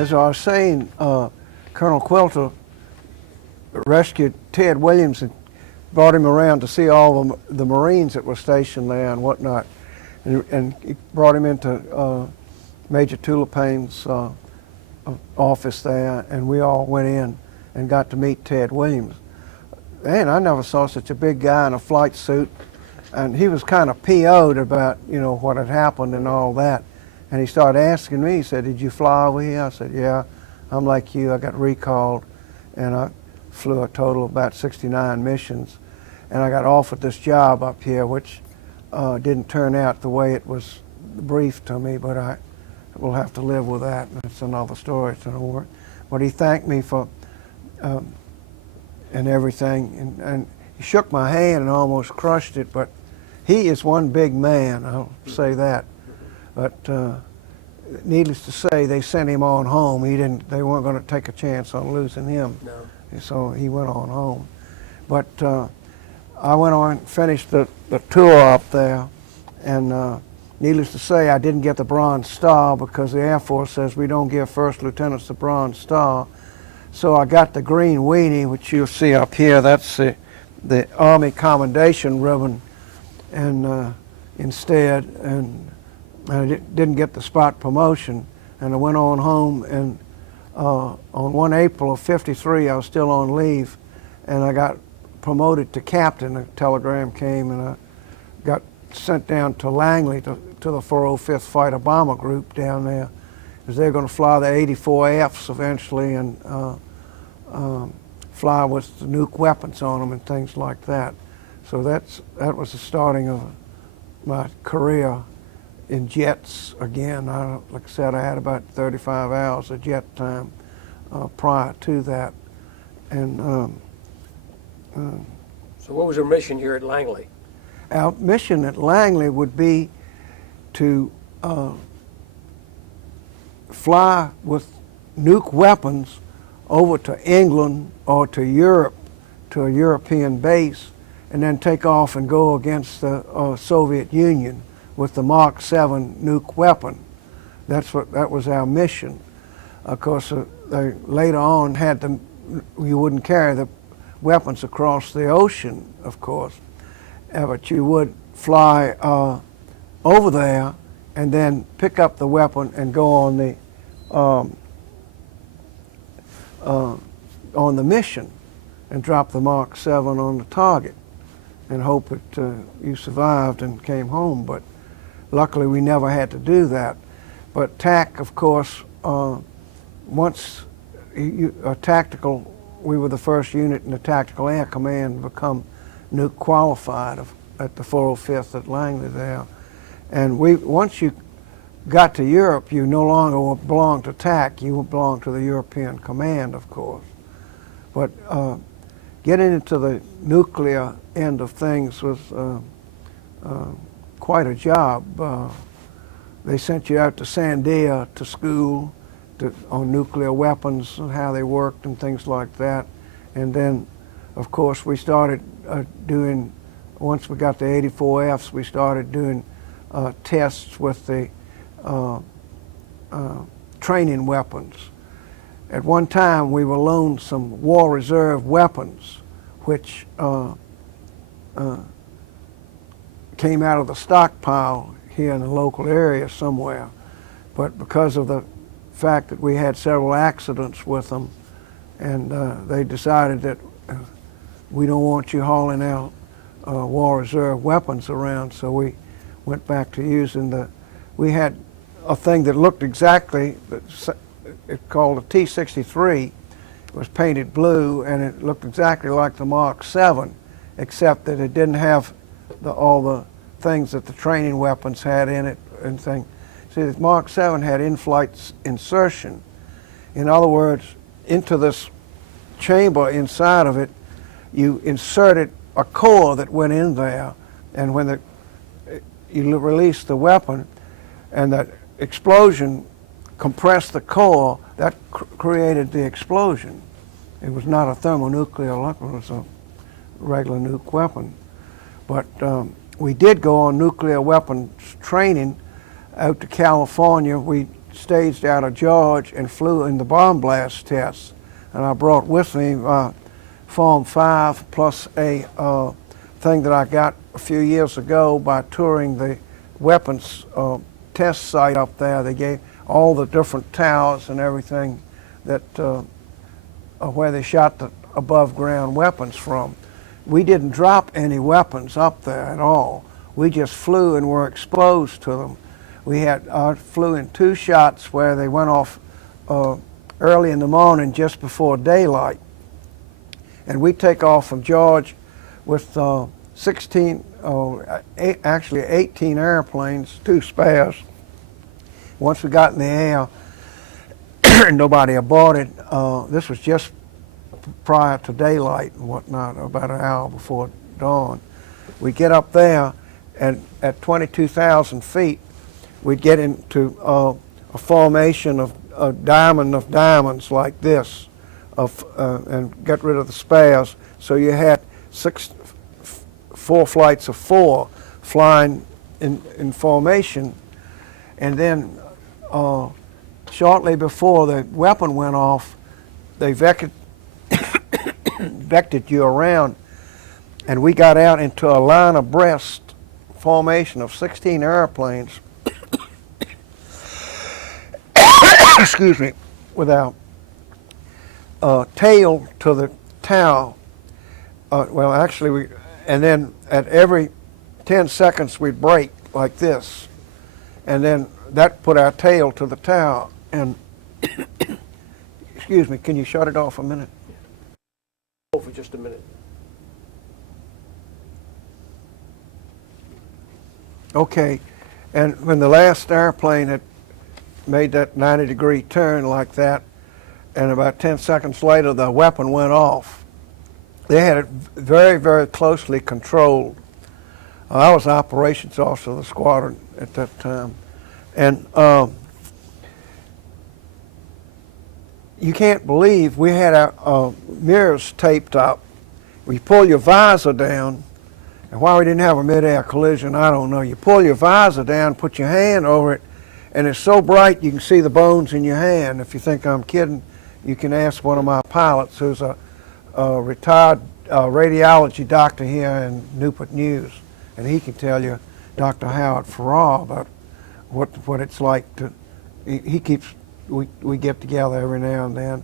as I was saying, Colonel Quilter rescued Ted Williams and brought him around to see all the Marines that were stationed there and whatnot. And he brought him into Major Tulipane's office there, and we all went in and got to meet Ted Williams. Man, I never saw such a big guy in a flight suit, and he was kind of PO'd about, you know, what had happened and all that. And he started asking me, he said, "Did you fly over here?" I said, "Yeah, I'm like you, I got recalled, and I flew a total of about 69 missions, and I got offered this job up here, which didn't turn out the way it was briefed to me, but I will have to live with that, and it's another story." But he thanked me for and everything, and he shook my hand and almost crushed it, but he is one big man, I'll say that. But needless to say, they sent him on home. They weren't going to take a chance on losing him. No. So he went on home. But I went on and finished the tour up there, and needless to say, I didn't get the Bronze Star because the Air Force says we don't give first lieutenants the Bronze Star. So I got the green weenie, which you'll see up here. That's the Army Commendation ribbon, and instead, and I didn't get the spot promotion, and I went on home, and on 1 April of '53, I was still on leave, and I got promoted to captain. A telegram came, and I got sent down to Langley to the 405th Fighter Bomber Group down there, because they're going to fly the 84Fs eventually, and fly with the nuke weapons on them and things like that. So that was the starting of my career in jets again. Like I said, I had about 35 hours of jet time prior to that. And so what was your mission here at Langley? Our mission at Langley would be to fly with nuke weapons over to England or to Europe, to a European base, and then take off and go against the Soviet Union with the Mark 7 nuke weapon. That was our mission. Of course, they later on you wouldn't carry the weapons across the ocean, of course, but you would fly over there and then pick up the weapon and go on the mission and drop the Mark 7 on the target and hope that you survived and came home. But luckily we never had to do that. But TAC, of course, once we were the first unit in the Tactical Air Command to become nuke qualified at the 405th at Langley there. And once you got to Europe, you no longer belonged to TAC, you belonged to the European Command, of course. But getting into the nuclear end of things was quite a job. They sent you out to Sandia to school on nuclear weapons and how they worked and things like that. And then, of course, we started once we got the 84Fs, we started doing tests with the training weapons. At one time, we were loaned some War Reserve weapons, which came out of the stockpile here in the local area somewhere. But because of the fact that we had several accidents with them, and they decided that we don't want you hauling out War Reserve weapons around, so we went back to using we had a thing that looked exactly, it's called a T-63. It was painted blue, and it looked exactly like the Mark 7, except that it didn't have all the things that the training weapons had in it and things. See, the Mark 7 had in-flight insertion. In other words, into this chamber inside of it, you inserted a core that went in there, and when you released the weapon, and that explosion compressed the core, that created the explosion. It was not a thermonuclear weapon, it was a regular nuke weapon. But we did go on nuclear weapons training out to California. We staged out of George and flew in the bomb blast tests. And I brought with me Form 5 plus a thing that I got a few years ago by touring the weapons test site up there. They gave all the different towers and everything that where they shot the above ground weapons from. We didn't drop any weapons up there at all. We just flew and were exposed to them. We had flew in 2 shots where they went off early in the morning just before daylight. And we take off from George with 18 airplanes, 2 spares. Once we got in the air, nobody aborted. This was just prior to daylight and whatnot, about an hour before dawn. We get up there, and at 22,000 feet, we'd get into a formation of a diamond of diamonds like this, and get rid of the spares. So you had 4 flights of 4 flying in formation, and then shortly before the weapon went off, they vectored you around, and we got out into a line abreast formation of 16 airplanes. Excuse me, with our tail to the tower. Well, actually, and then at every 10 seconds we'd brake like this, and then that put our tail to the tower. And excuse me, can you shut it off a minute? Hold for just a minute. Okay, and when the last airplane had made that 90-degree turn like that, and about 10 seconds later the weapon went off, they had it very, very closely controlled. I was operations officer of the squadron at that time, and you can't believe we had our mirrors taped up. We pull your visor down, and why we didn't have a mid-air collision, I don't know. You pull your visor down, put your hand over it, and it's so bright you can see the bones in your hand. If you think I'm kidding, you can ask one of my pilots who's a retired radiology doctor here in Newport News, and he can tell you, Dr. Howard Farrar, about what it's like to. He keeps. We get together every now and then,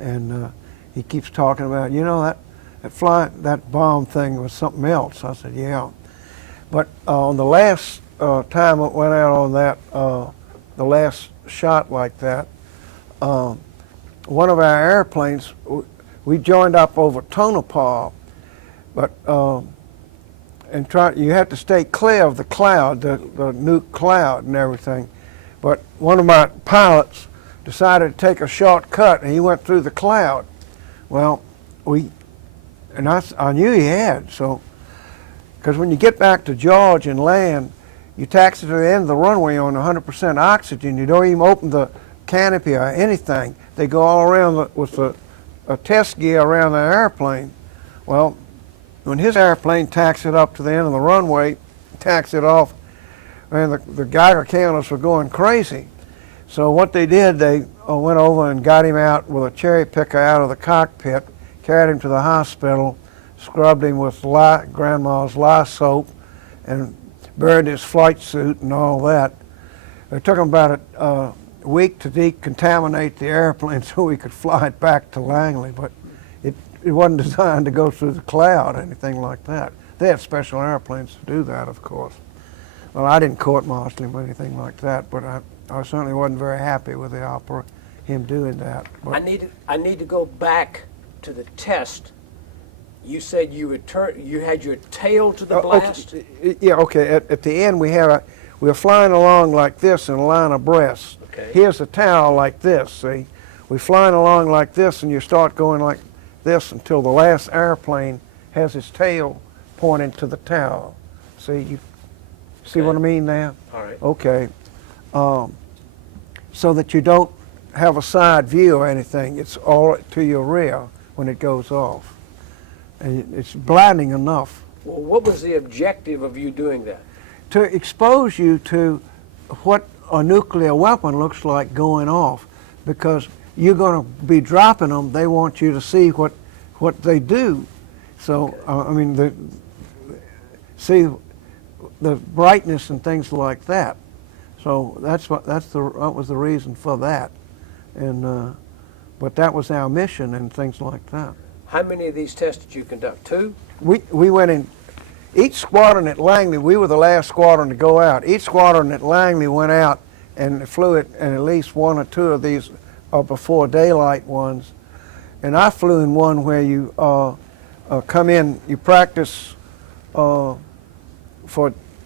and he keeps talking about, you know, that bomb thing was something else. I said, yeah. But on the last time it went out on that, the last shot like that, one of our airplanes, we joined up over Tonopah, but you have to stay clear of the cloud, the nuke cloud and everything. But one of my pilots decided to take a shortcut, and he went through the cloud. Well, I knew he had, so, because when you get back to George and land, you taxi to the end of the runway on 100% oxygen. You don't even open the canopy or anything. They go all around with a test gear around the airplane. Well, when his airplane taxied up to the end of the runway, taxied off, and the Geiger counters were going crazy. So what they did, they went over and got him out with a cherry picker out of the cockpit, carried him to the hospital, scrubbed him with Grandma's lye soap, and buried his flight suit and all that. It took him about a week to decontaminate the airplane so we could fly it back to Langley, but it wasn't designed to go through the cloud or anything like that. They had special airplanes to do that, of course. Well, I didn't court-martial him or anything like that, but I certainly wasn't very happy with him doing that. But I need to go back to the test. You said you had your tail to the blast? Okay, yeah, okay. At the end, we were flying along like this in a line abreast. Okay. Here's the tower like this, see? We're flying along like this, and you start going like this until the last airplane has its tail pointing to the tower. See, see what I mean now? All right. Okay. So that you don't have a side view or anything. It's all to your rear when it goes off. And it's blinding enough. Well, what was the objective of you doing that? To expose you to what a nuclear weapon looks like going off, because you're going to be dropping them. They want you to see what they do. So I mean, see the brightness and things like that. So that was the reason for that, and but that was our mission and things like that. How many of these tests did you conduct? 2? We went in. Each squadron at Langley, we were the last squadron to go out. Each squadron at Langley went out and flew it, and at least 1 or 2 of these are before daylight ones. And I flew in one where you come in, you practice for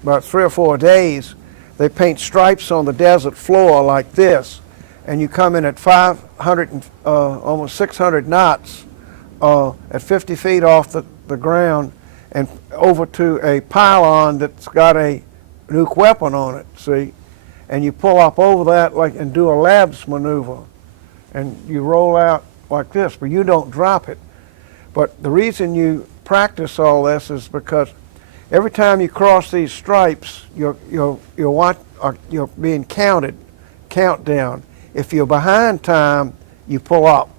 about 3 or 4 days. They paint stripes on the desert floor like this, and you come in at 500 and almost 600 knots at 50 feet off the ground, and over to a pylon that's got a nuke weapon on it, see? And you pull up over that and do a labs maneuver. And you roll out like this, but you don't drop it. But the reason you practice all this is because every time you cross these stripes, you're being countdown. If you're behind time, you pull up.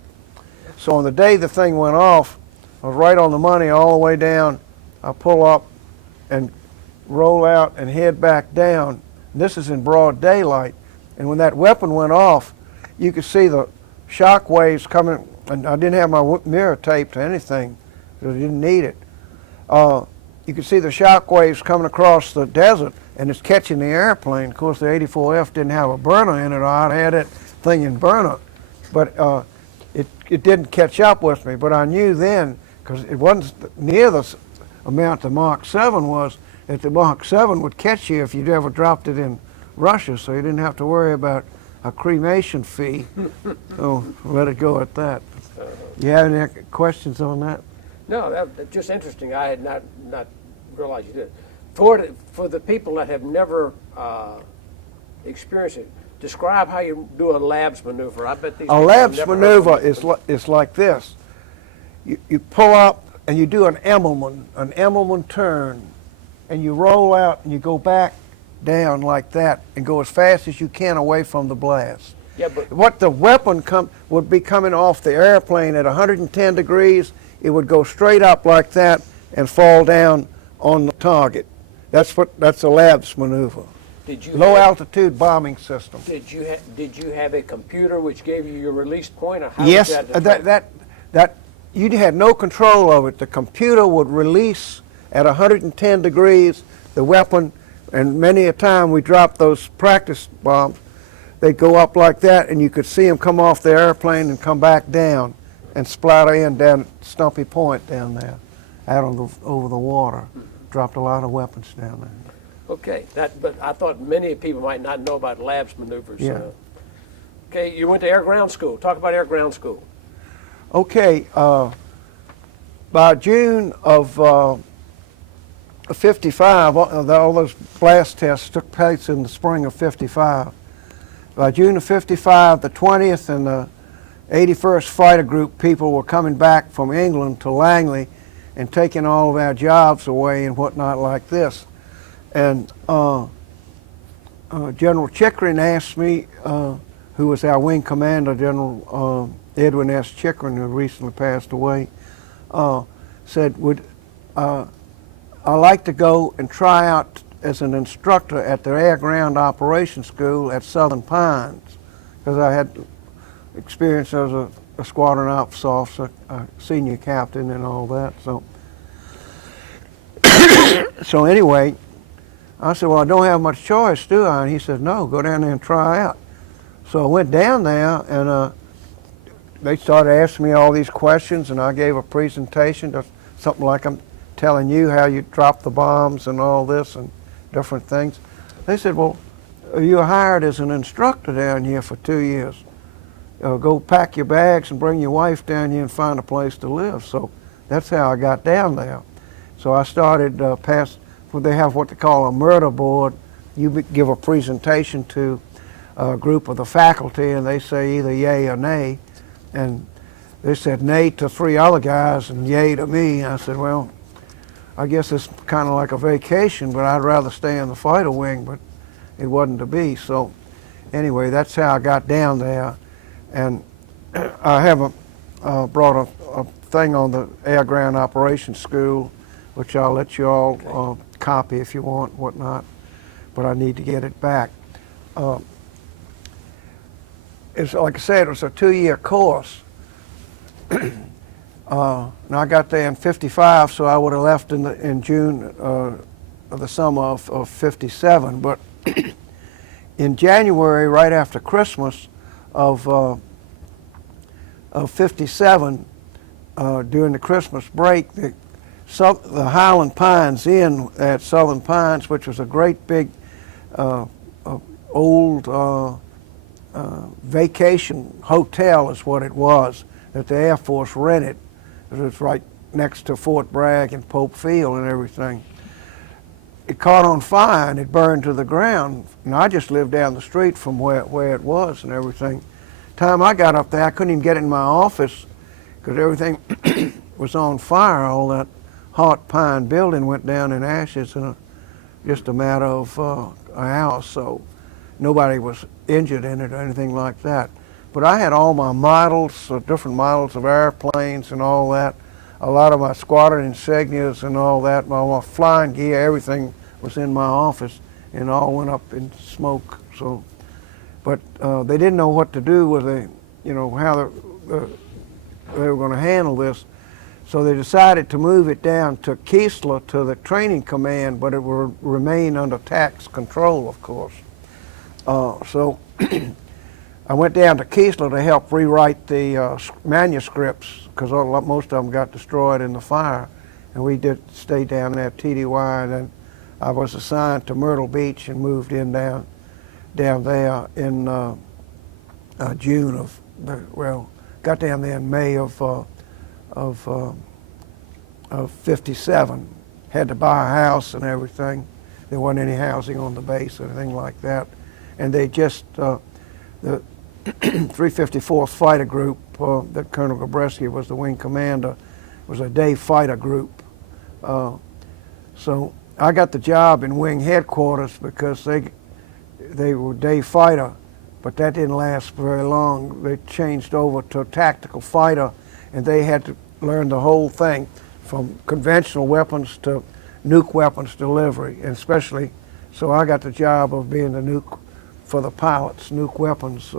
So on the day the thing went off, I was right on the money all the way down. I pull up and roll out and head back down. This is in broad daylight. And when that weapon went off, you could see the shock waves coming, and I didn't have my mirror taped to anything, because I didn't need it. You could see the shock waves coming across the desert, and it's catching the airplane. Of course, the 84F didn't have a burner in it, or I'd had that thing in burner. But it didn't catch up with me. But I knew then, because it wasn't near the amount the Mark 7 was, that the Mark 7 would catch you if you'd ever dropped it in Russia, so you didn't have to worry about a cremation fee. So let it go at that. You have any questions on that? No, that's just interesting. I had not realized you did. For the people that have never experienced it, describe how you do a labs maneuver. I bet these a labs maneuver is like this. You pull up and you do an Emmelman turn, and you roll out and you go back down like that and go as fast as you can away from the blast. Yeah, but what the weapon would be coming off the airplane at 110 degrees, it would go straight up like that and fall down on the target. That's a labs maneuver. Low altitude bombing system. Did you have a computer which gave you your release point, or how yes, was that you had no control of it. The computer would release at 110 degrees the weapon, and many a time we dropped those practice bombs. They'd go up like that, and you could see them come off the airplane and come back down and splatter in down at Stumpy Point down there, out over the water. Dropped a lot of weapons down there. Okay, but I thought many people might not know about labs maneuvers. Yeah. Okay, you went to air ground school. Talk about air ground school. Okay, by June of 55, all those blast tests took place in the spring of 55. By June of 55, the 20th and the 81st Fighter Group people were coming back from England to Langley and taking all of our jobs away and whatnot like this. And General Chickering asked me, who was our wing commander, General Edwin S. Chickering, who recently passed away, said, would I like to go and try out as an instructor at the Air Ground Operations School at Southern Pines, because I had experience as a squadron ops officer, a senior captain and all that. So anyway, I said, well, I don't have much choice, do I? And he said, no, go down there and try out. So I went down there, and they started asking me all these questions, and I gave a presentation, just something like I'm telling you how you drop the bombs and all this and different things. They said, well, you were hired as an instructor down here for 2 years. Go pack your bags and bring your wife down here and find a place to live. So that's how I got down there. So I started they have what they call a murder board. You give a presentation to a group of the faculty, and they say either yay or nay. And they said nay to 3 other guys and yay to me. I said, well, I guess it's kind of like a vacation, but I'd rather stay in the fighter wing, but it wasn't to be. So anyway, that's how I got down there. And I have brought a thing on the Air Ground Operations School, which I'll let you all copy if you want, whatnot, but I need to get it back. It's like I said, it was a 2-year course. And I got there in '55, so I would have left in June of the summer of '57. But in January, right after Christmas of '57, during the Christmas break, the Highland Pines Inn at Southern Pines, which was a great big old vacation hotel is what it was, that the Air Force rented. It was right next to Fort Bragg and Pope Field and everything. It caught on fire and it burned to the ground. And I just lived down the street from where it was and everything. Time I got up there, I couldn't even get in my office because everything was on fire. All that hot pine building went down in ashes in just a matter of an hour or so. Nobody was injured in it or anything like that. But I had all my models, different models of airplanes and all that. A lot of my squadron insignias and all that, my flying gear, everything was in my office, and all went up in smoke. So, but they didn't know what to do with how they were going to handle this. So they decided to move it down to Keesler to the training command, but it would remain under tax control, of course. So I went down to Keesler to help rewrite the manuscripts because most of them got destroyed in the fire. And we did stay down there at TDY, and then I was assigned to Myrtle Beach and moved in down there in June of, got down there in May of '57. Had to buy a house and everything. There wasn't any housing on the base or anything like that. And they just, the 354th Fighter Group, that Colonel Gabreski was the wing commander, was a day fighter group. So I got the job in wing headquarters because they were day fighter, but that didn't last very long. They changed over to tactical fighter, and they had to learn the whole thing from conventional weapons to nuke weapons delivery, and especially, so I got the job of being the nuke for the pilots, nuke weapons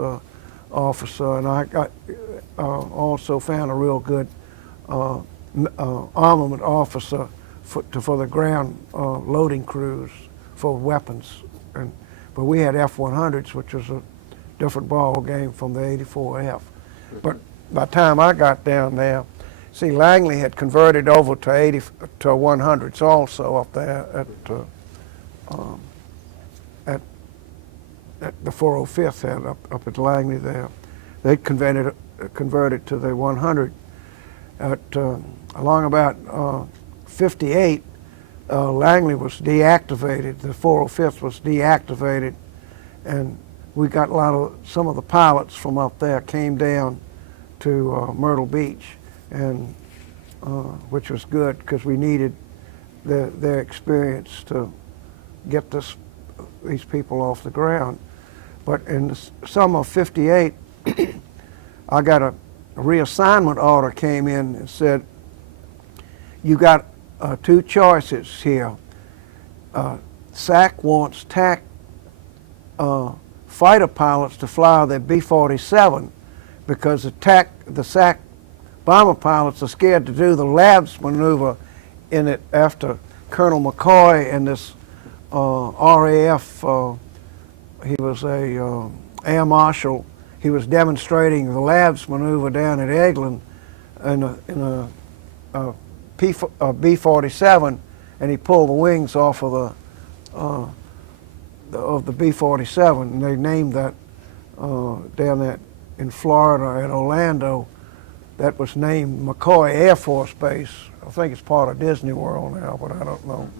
officer, and I got also found a real good armament officer for the ground loading crews for weapons. But we had F-100s, which was a different ball game from the 84F. But by the time I got down there, see, Langley had converted over to 100s also up there at the 405th head up at Langley there. They converted to the 100. Along about 58, Langley was deactivated. The 405th was deactivated, and we got some of the pilots from up there came down to Myrtle Beach, and which was good because we needed their experience to get these people off the ground. But in the summer of '58, I got a reassignment order came in and said, you got two choices here. SAC wants TAC fighter pilots to fly their B-47 because the SAC bomber pilots are scared to do the labs maneuver in it after Colonel McCoy and this RAF, he was a air marshal. He was demonstrating the labs maneuver down at Eglin in a B-47, and he pulled the wings off of the B-47, and they named that down there in Florida at Orlando. That was named McCoy Air Force Base. I think it's part of Disney World now, but I don't know.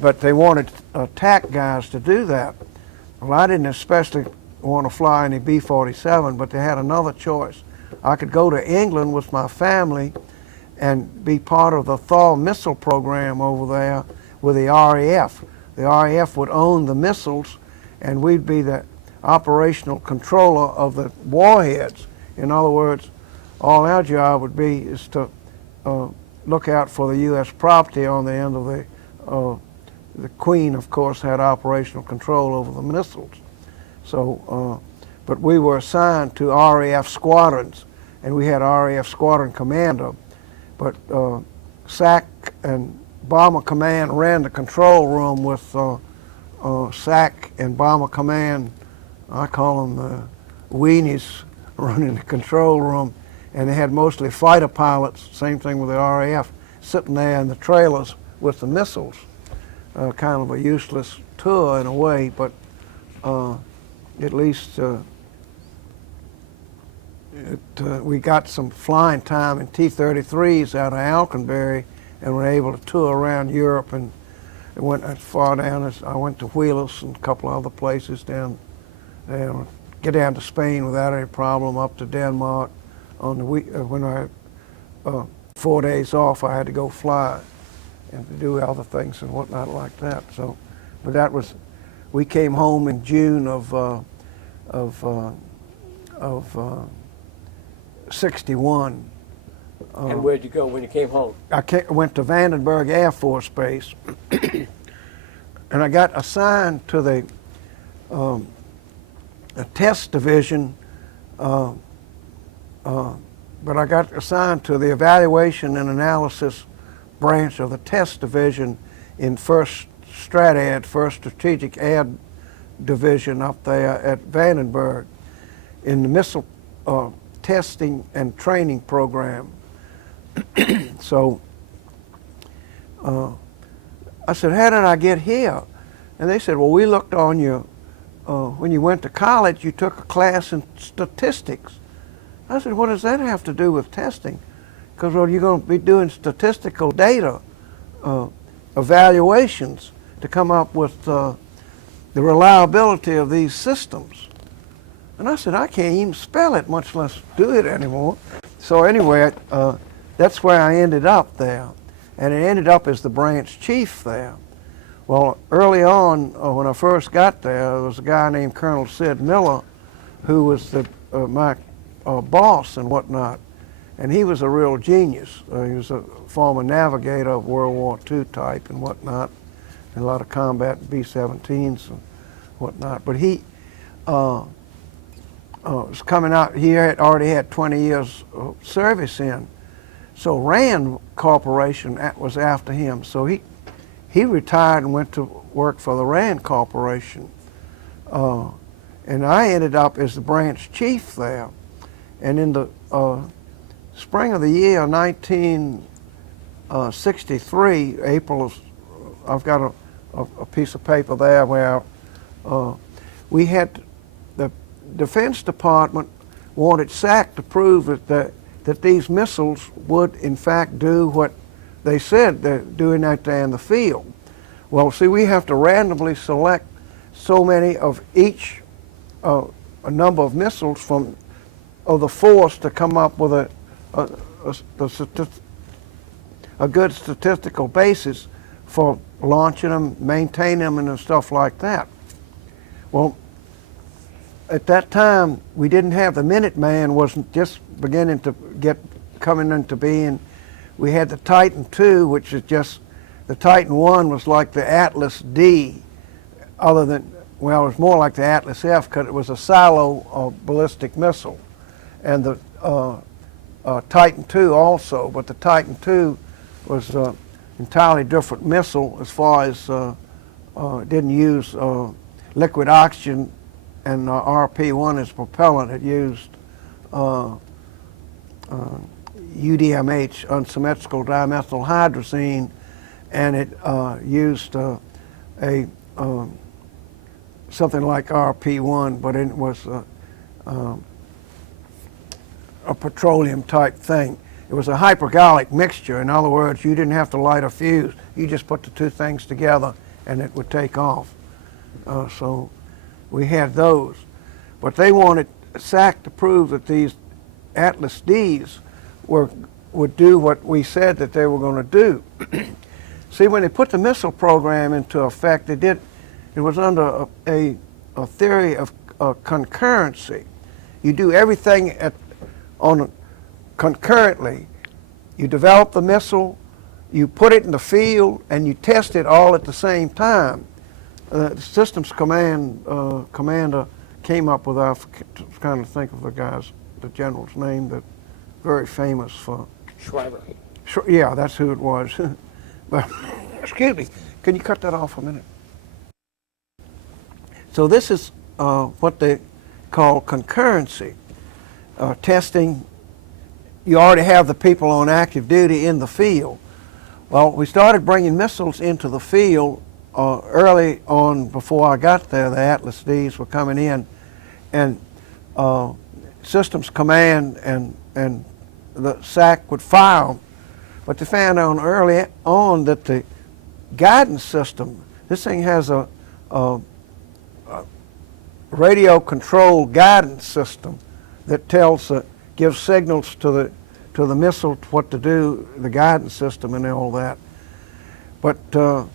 But they wanted TAC guys to do that. Well, I didn't especially want to fly any B-47, but they had another choice. I could go to England with my family and be part of the Thor missile program over there with the RAF. The RAF would own the missiles, and we'd be the operational controller of the warheads. In other words, all our job would be is to look out for the U.S. property on the end of the Queen, of course, had operational control over the missiles. So, but we were assigned to RAF squadrons, and we had RAF squadron commander, but SAC and Bomber Command ran the control room with SAC and Bomber Command, I call them weenies, running the control room, and they had mostly fighter pilots, same thing with the RAF, sitting there in the trailers with the missiles. Kind of a useless tour in a way, but at least we got some flying time in T-33s out of Alconbury, and were able to tour around Europe, and went as far down as I went to Wheelers and a couple of other places down there. Get down to Spain without any problem, up to Denmark. On the week when I had 4 days off, I had to go fly and to do other things and whatnot like that. So, but that was, we came home in June of '61. And where'd you go when you came home? I went to Vandenberg Air Force Base, and I got assigned to the test division, but I got assigned to the evaluation and analysis branch of the test division in 1st STRATAD, 1st Strategic Ad Division up there at Vandenberg in the missile testing and training program. So I said, how did I get here? And they said, well, we looked on you, when you went to college, you took a class in statistics. I said, what does that have to do with testing? Because, well, you're going to be doing statistical data evaluations to come up with the reliability of these systems. And I said, I can't even spell it, much less do it anymore. So anyway, that's where I ended up there. And it ended up as the branch chief there. Well, early on, when I first got there was a guy named Colonel Sid Miller, who was my boss and whatnot. And he was a real genius. He was a former navigator of World War II type and whatnot, and a lot of combat B-17s and whatnot. But he was coming out, he had already had 20 years of service in. So Rand Corporation was after him. So he retired and went to work for the Rand Corporation. And I ended up as the branch chief there. And in the spring of the year 1963, April, I've got a piece of paper there where we had, the Defense Department wanted SAC to prove that these missiles would in fact do what they said they're doing out there in the field. Well, see, we have to randomly select so many of each, a number of missiles from the force to come up with a good statistical basis for launching them, maintaining them, and stuff like that. Well, at that time, we didn't have the Minuteman, wasn't just beginning to coming into being. We had the Titan II, which is just, the Titan I was like the Atlas D, other than, well, it was more like the Atlas F because it was a silo ballistic missile. And the Titan II also, but the Titan II was an entirely different missile as far as didn't use liquid oxygen and RP-1 as propellant. It used UDMH, unsymmetrical dimethylhydrazine, and it used something like RP-1, but it was a petroleum type thing. It was a hypergolic mixture. In other words, you didn't have to light a fuse. You just put the two things together and it would take off. So we had those. But they wanted SAC to prove that these Atlas Ds would do what we said that they were going to do. See, when they put the missile program into effect, it was under a a theory of concurrency. You do everything concurrently. You develop the missile, you put it in the field, and you test it all at the same time. The systems commander came up with, I kind of think of the general's name, that very famous for. Schreiber. Yeah, that's who it was. But, excuse me, can you cut that off a minute? So this is what they call concurrency. Testing, you already have the people on active duty in the field. Well, we started bringing missiles into the field early on. Before I got there, the Atlas Ds were coming in, and Systems Command and the SAC would fire them. But they found out early on that the guidance system, this thing has a radio controlled guidance system that gives signals to the missile what to do, the guidance system and all that. But the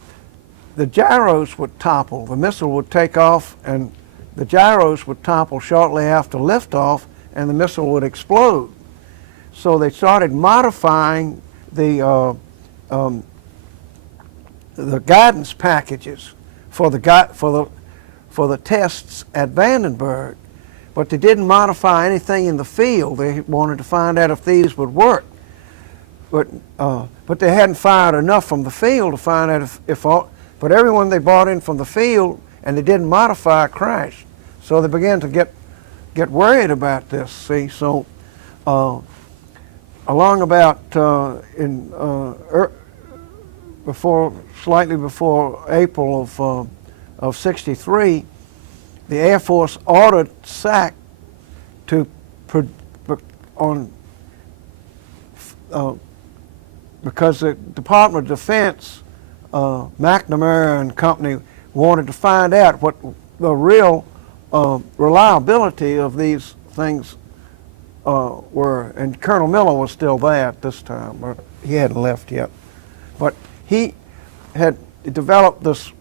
gyros would topple. The missile would take off, and the gyros would topple shortly after liftoff, and the missile would explode. So they started modifying the guidance packages for the tests at Vandenberg, but they didn't modify anything in the field. They wanted to find out if these would work, but they hadn't fired enough from the field to find out but everyone they brought in from the field and they didn't modify crashed. So they began to get worried about this. See, so along about slightly before April of '63, the Air Force ordered SAC because the Department of Defense, McNamara and company, wanted to find out what the real reliability of these things were. And Colonel Miller was still there at this time, but he hadn't left yet. But he had developed this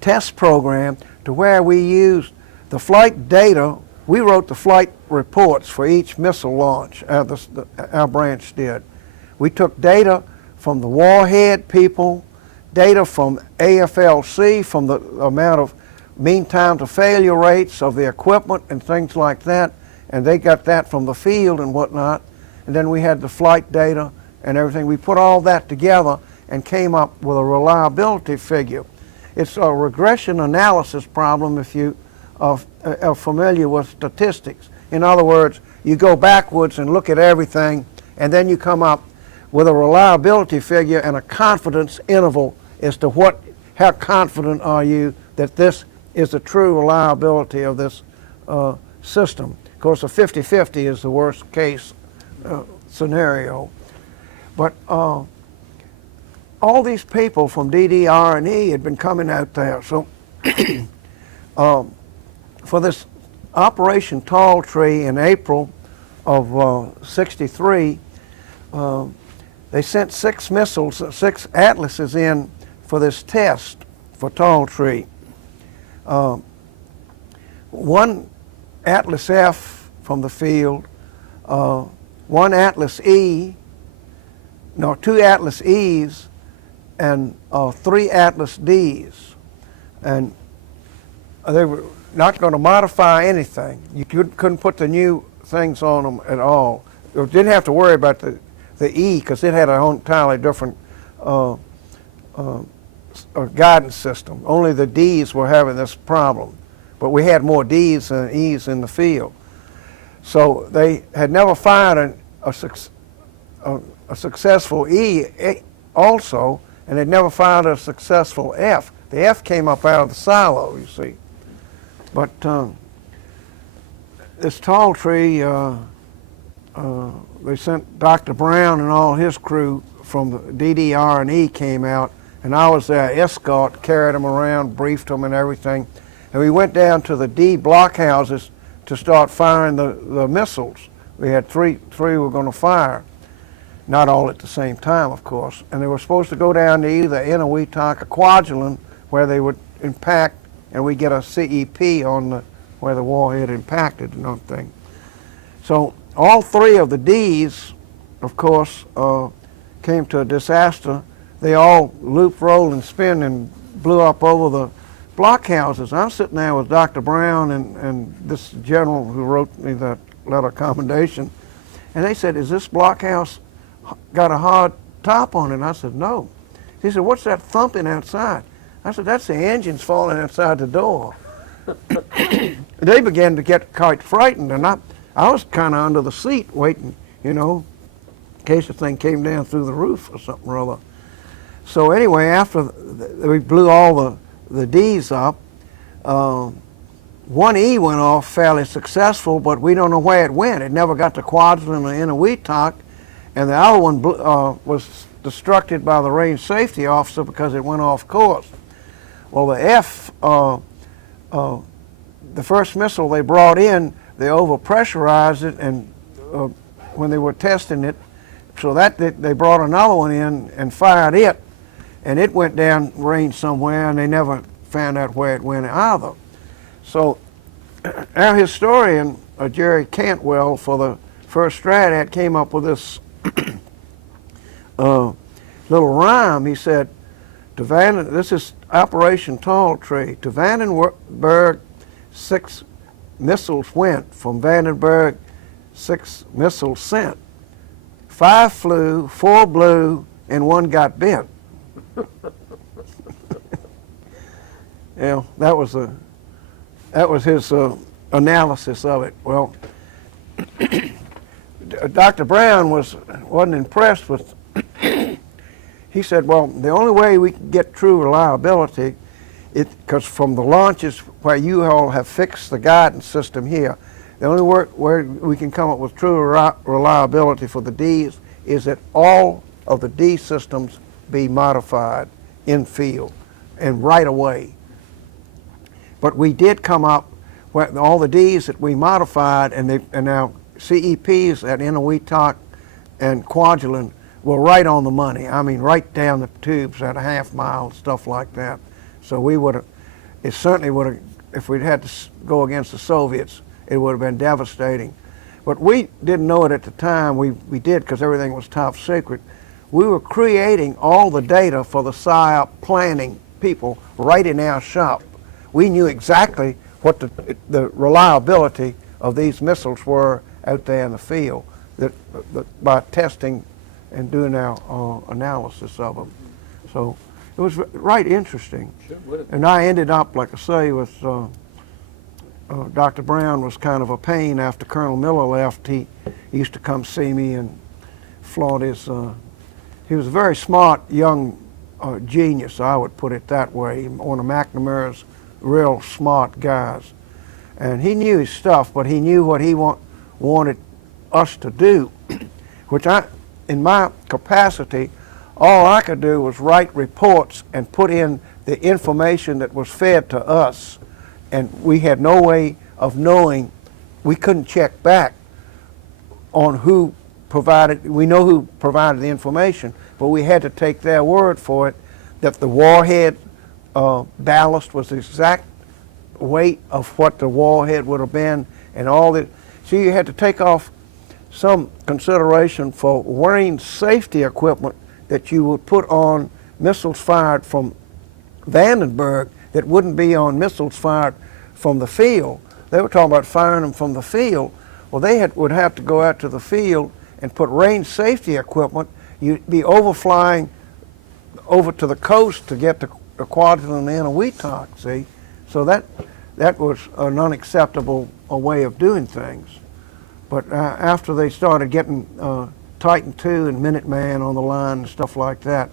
test program to where we used the flight data. We wrote the flight reports for each missile launch, our branch did. We took data from the warhead people, data from AFLC, from the amount of mean time to failure rates of the equipment and things like that, and they got that from the field and whatnot. And then we had the flight data and everything. We put all that together and came up with a reliability figure. It's a regression analysis problem if you are familiar with statistics. In other words, you go backwards and look at everything, and then you come up with a reliability figure and a confidence interval as to how confident are you that this is the true reliability of this system. Of course, a 50-50 is the worst case scenario. But all these people from DDR&E had been coming out there. So for this Operation Tall Tree in April of '63, they sent 6 missiles, 6 Atlases in for this test for Tall Tree. One Atlas F from the field, one Atlas E, no, 2 Atlas E's, and 3 Atlas D's. And they were not going to modify anything. You couldn't put the new things on them at all. You didn't have to worry about the E, because it had an entirely different guidance system. Only the D's were having this problem. But we had more D's than E's in the field. So they had never fired a successful E also, and they'd never fired a successful F. The F came up out of the silo, you see. But this Tall Tree, they sent Dr. Brown and all his crew from the DDR&E came out, and I was their escort, carried them around, briefed them and everything. And we went down to the D blockhouses to start firing the missiles. We had three were going to fire, not all at the same time, of course. And they were supposed to go down to either Eniwetok or Kwajalein, where they would impact and we get a CEP on where the warhead impacted and everything. So all three of the Ds, of course, came to a disaster. They all looped, rolled, and spin and blew up over the blockhouses. I'm sitting there with Dr. Brown and this general who wrote me that letter of commendation, and they said, "Is this blockhouse got a hard top on it?" And I said, "No." He said, "What's that thumping outside?" I said, "That's the engines falling outside the door." They began to get quite frightened, and I was kind of under the seat waiting, you know, in case the thing came down through the roof or something or other. So anyway, after we blew all the Ds up, 1E went off fairly successful, but we don't know where it went. It never got to Kwajalein or Eniwetok, and the other one was destructed by the range safety officer because it went off course. Well, the F, the first missile they brought in, they overpressurized it, and when they were testing it, so that they brought another one in and fired it, and it went down range somewhere, and they never found out where it went either. So our historian, Jerry Cantwell, for the first Strat came up with this little rhyme. He said, this is Operation Tall Tree. To Vandenberg, 6 missiles went. From Vandenberg, 6 missiles sent. 5 flew, 4 blew, and 1 got bent. Yeah, that was his analysis of it. Well, Dr. Brown wasn't impressed with. He said, "Well, the only way we can get true reliability, because from the launches where you all have fixed the guidance system here, the only where we can come up with true reliability for the Ds is that all of the D systems be modified in field and right away." But we did come up with all the Ds that we modified, and now CEPs at Eniwetok and Kwajalein were right on the money. I mean, right down the tubes at a half mile, stuff like that. So it certainly would have, if we'd had to go against the Soviets, it would have been devastating. But we didn't know it at the time. We did because everything was top secret. We were creating all the data for the PSYOP planning people right in our shop. We knew exactly what the reliability of these missiles were out there in the field by testing and doing our analysis of them. So it was right interesting. Sure, and I ended up, like I say, with Dr. Brown was kind of a pain after Colonel Miller left. He used to come see me and flaunt his, he was a very smart young genius, I would put it that way, one of McNamara's real smart guys. And he knew his stuff, but he knew what he wanted us to do, which in my capacity, all I could do was write reports and put in the information that was fed to us. And we had no way of knowing, we couldn't check back on who provided, we know who provided the information, but we had to take their word for it that the warhead ballast was the exact weight of what the warhead would have been and all that. So you had to take off some consideration for wearing safety equipment that you would put on missiles fired from Vandenberg that wouldn't be on missiles fired from the field. They were talking about firing them from the field. Well, they would have to go out to the field and put range safety equipment. You'd be overflying over to the coast to get to Kwajalein and Eniwetok, see? So that was an unacceptable way of doing things. But after they started getting Titan II and Minuteman on the line and stuff like that,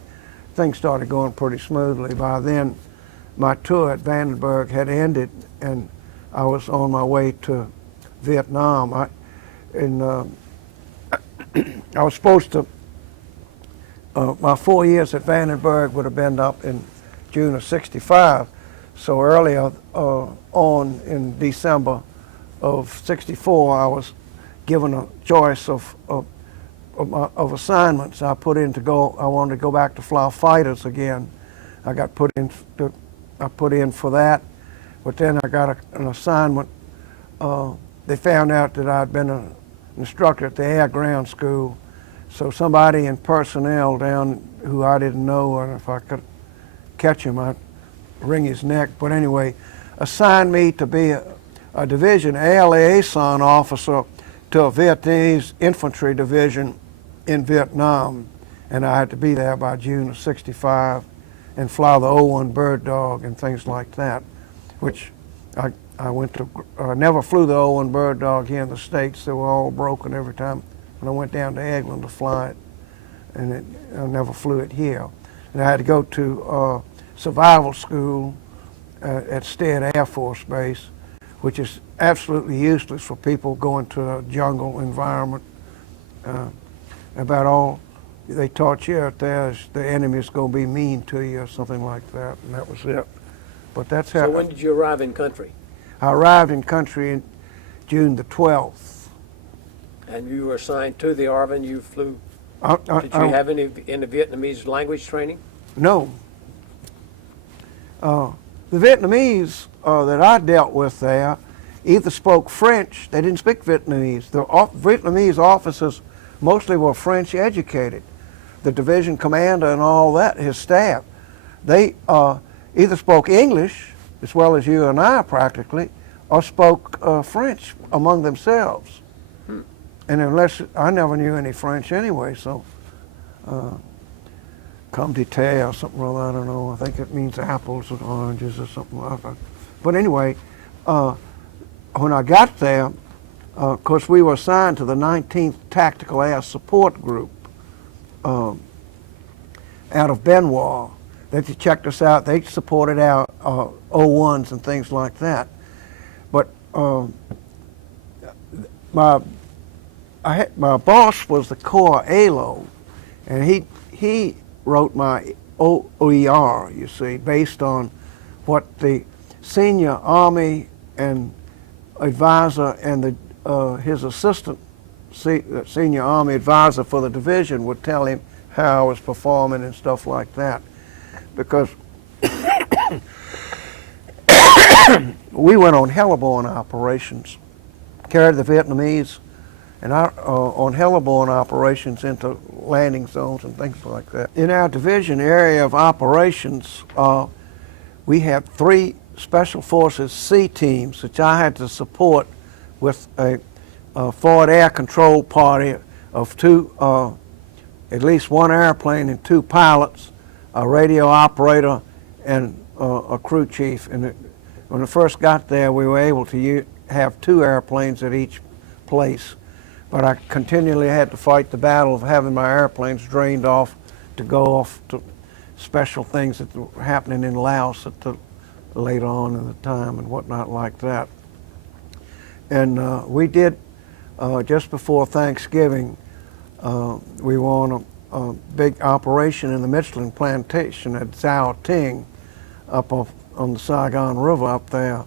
things started going pretty smoothly. By then, my tour at Vandenberg had ended, and I was on my way to Vietnam. I was supposed to, my 4 years at Vandenberg would have been up in June of '65. So earlier on in December of '64, I was given a choice of assignments. I wanted to go back to fly fighters again. I put in for that, But then I got an assignment. They found out that I'd been an instructor at the Air Ground School, so somebody in personnel down who I didn't know, and if I could catch him, I'd wring his neck. But anyway, assigned me to be a division air liaison officer to a Vietnamese infantry division in Vietnam, and I had to be there by June of '65 and fly the O-1 Bird Dog and things like that, which I went to. Never flew the O-1 Bird Dog here in the States. They were all broken every time when I went down to England to fly it, and I never flew it here. And I had to go to survival school at Stead Air Force Base, which is absolutely useless for people going to a jungle environment. About all they taught you out there is the enemy's going to be mean to you or something like that, and that was it. But that's how. So when did you arrive in country? I arrived in country in June the 12th. And you were assigned to the ARVN. You flew. Did you I have any in the Vietnamese language training? No. The Vietnamese that I dealt with there either spoke French. They didn't speak Vietnamese. The Vietnamese officers mostly were French educated. The division commander and all that, his staff, they either spoke English, as well as you and I practically, or spoke French among themselves. And unless, I never knew any French anyway, so comme de terre or something or other, I don't know. I think it means apples or oranges or something like that. But anyway, when I got there, of course, we were assigned to the 19th Tactical Air Support Group out of Benoit. They checked us out. They supported our O-1s and things like that. But my boss was the Corps ALO, and he wrote my OER, you see, based on what the senior Army and advisor and his assistant senior Army advisor for the division would tell him how I was performing and stuff like that. Because we went on heliborne operations, carried the Vietnamese and on heliborne operations into landing zones and things like that. In our division area of operations, we had 3 Special Forces C teams, which I had to support with a forward air control party of 2, at least 1 airplane and 2 pilots, a radio operator, and a crew chief. And when I first got there, we were able to have 2 airplanes at each place. But I continually had to fight the battle of having my airplanes drained off to go off to special things that were happening in Laos later on in the time and whatnot like that. And we did, just before Thanksgiving, we were on a big operation in the Michelin plantation at Giao Ting up on the Saigon River up there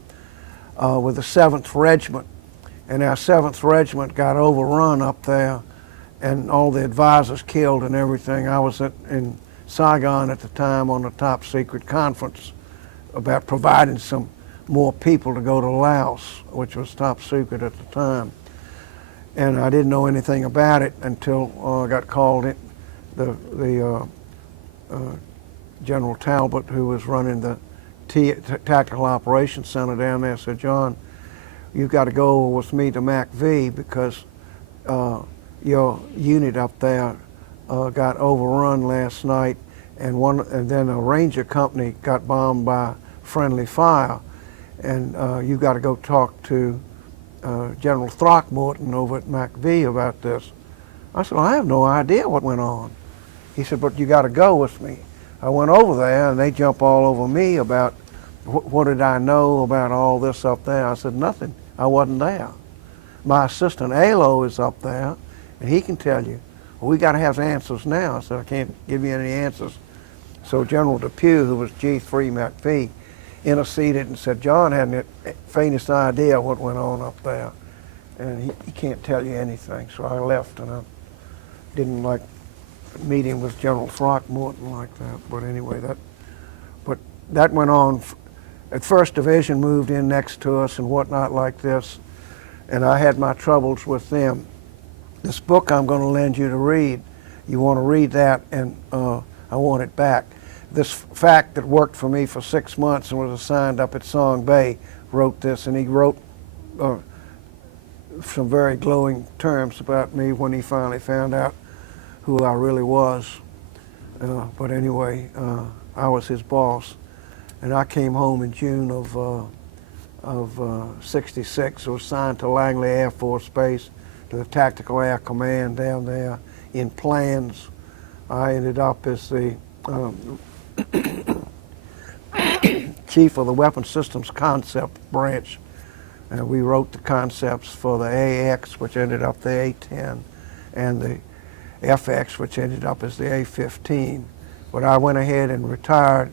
with the 7th Regiment. And our 7th Regiment got overrun up there and all the advisors killed and everything. I was in Saigon at the time on a top secret conference about providing some more people to go to Laos, which was top secret at the time. And I didn't know anything about it until I got called in. The General Talbot, who was running the Tactical Operations Center down there, said, "John, you've got to go with me to MACV because your unit up there got overrun last night, and then a Ranger company got bombed by friendly fire, and you've got to go talk to General Throckmorton over at MACV about this." I said, "Well, I have no idea what went on." He said, "But you got to go with me." I went over there, and they jumped all over me about what did I know about all this up there. I said, "Nothing. I wasn't there. My assistant ALO is up there, and he can tell you." "Well, we got to have answers now." I said, "I can't give you any answers." So General Depew, who was G3 MACV, interceded and said, "John hadn't the faintest idea what went on up there, and he can't tell you anything." So I left, and I didn't like meeting with General Throckmorton like that. But anyway, that went on at 1st Division moved in next to us and whatnot like this, and I had my troubles with them. This book I'm going to lend you to read, you want to read that, and I want it back. This fact that worked for me for 6 months and was assigned up at Song Bay wrote this, and he wrote some very glowing terms about me when he finally found out who I really was. But anyway, I was his boss, and I came home in June of '66. I was assigned to Langley Air Force Base to the Tactical Air Command down there in plans. I ended up as the chief of the Weapons Systems Concept Branch. We wrote the concepts for the AX, which ended up the A-10, and the FX, which ended up as the A-15. But I went ahead and retired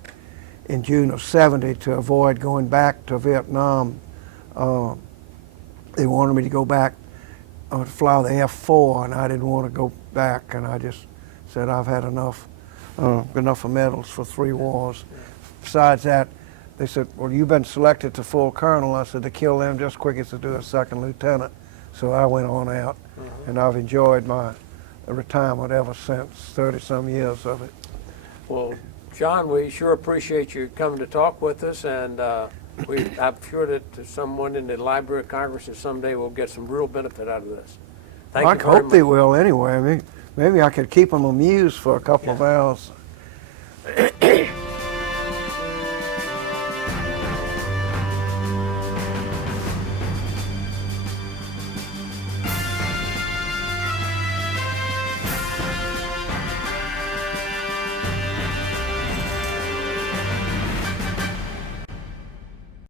in June of '70 to avoid going back to Vietnam. They wanted me to go back to fly the F-4, and I didn't want to go back, and I just said I've had enough of medals for 3 wars. Besides that, they said, well, you've been selected to full colonel. I said, to kill them just quick as to do a 2nd lieutenant. So I went on out, and I've enjoyed my retirement ever since, 30-some years of it. Well, John, we sure appreciate you coming to talk with us, and I'm sure that someone in the Library of Congress someday will get some real benefit out of this. Thank I you very hope they much. will anyway. I mean, maybe I could keep them amused for a couple of hours.